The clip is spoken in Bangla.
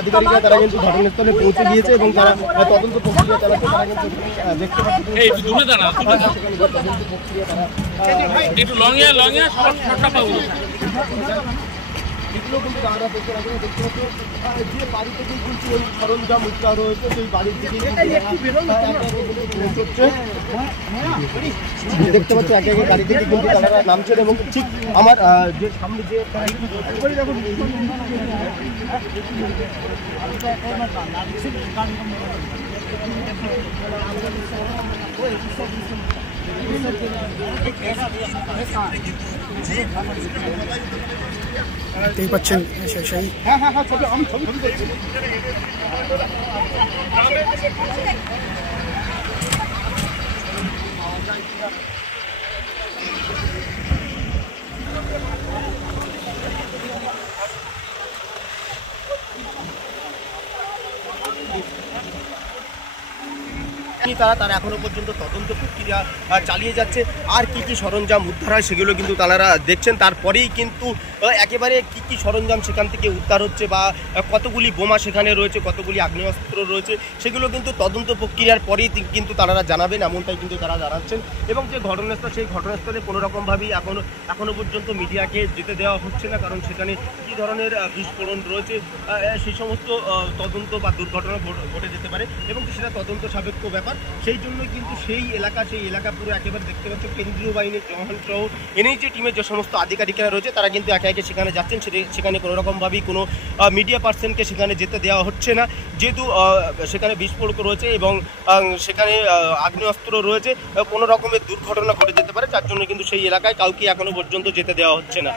আধিকারিকরা তারা কিন্তু ঘটনাস্থলে পৌঁছে গিয়েছে এবং তারা তদন্ত প্রক্রিয়া চালাচ্ছে। তারা কিন্তু দেখতে পাচ্ছি এগুলো কিন্তু তারা দেখতে পাচ্ছেন যে বাড়ি থেকেই কিন্তু ওই সরঞ্জাম উদ্ধার রয়েছে সেই বাড়ির দিকে দেখতে পাচ্ছি একে একে গাড়ি থেকে কিন্তু তারা নামছেন এবং ঠিক আমার যে সামনে যে দেখতেই পাচ্ছেন সেই তারা এখনো পর্যন্ত তদন্ত প্রক্রিয়া চালিয়ে যাচ্ছে। আর কি সরঞ্জাম উদ্ধার হয় সেগুলো কিন্তু তারা দেখছেন। তারপরেই কিন্তু একেবারে কি সরঞ্জাম সেখান থেকে উদ্ধার হচ্ছে বা কতগুলি বোমা সেখানে রয়েছে, কতগুলি আগ্নেয়াস্ত্র রয়েছে সেগুলো কিন্তু তদন্ত প্রক্রিয়ার পরেই কিন্তু তারা জানাবেন, এমনটাই কিন্তু তারা জানাচ্ছেন। এবং যে ঘটনাস্থল সেই ঘটনাস্থলে কোনোরকমভাবেই এখনো পর্যন্ত মিডিয়াকে যেতে দেওয়া হচ্ছে না, কারণ সেখানে কী ধরনের বিস্ফোরণ রয়েছে সেই সমস্ত তদন্ত বা দুর্ঘটনা ঘটে যেতে পারে এবং সেটা তদন্ত সাপেক্ষ ব্যাপার। সেই জন্যই কিন্তু সেই এলাকা পুরো একেবারে দেখতে পাচ্ছ কেন্দ্রীয় বাহিনীর জওয়ান সহ এনএইচএ টিমের যে সমস্ত আধিকারিকরা রয়েছে তারা কিন্তু একে একে সেখানে যাচ্ছেন। সেখানে কোনোরকমভাবেই কোনো মিডিয়া পার্সনকে সেখানে যেতে দেওয়া হচ্ছে না, যেহেতু সেখানে বিস্ফোরক রয়েছে এবং সেখানে আগ্নেয়াস্ত্র রয়েছে, কোনো রকমের দুর্ঘটনা ঘটে যেতে পারে, যার জন্য কিন্তু সেই এলাকায় কাউকে এখনো পর্যন্ত যেতে দেওয়া হচ্ছে না।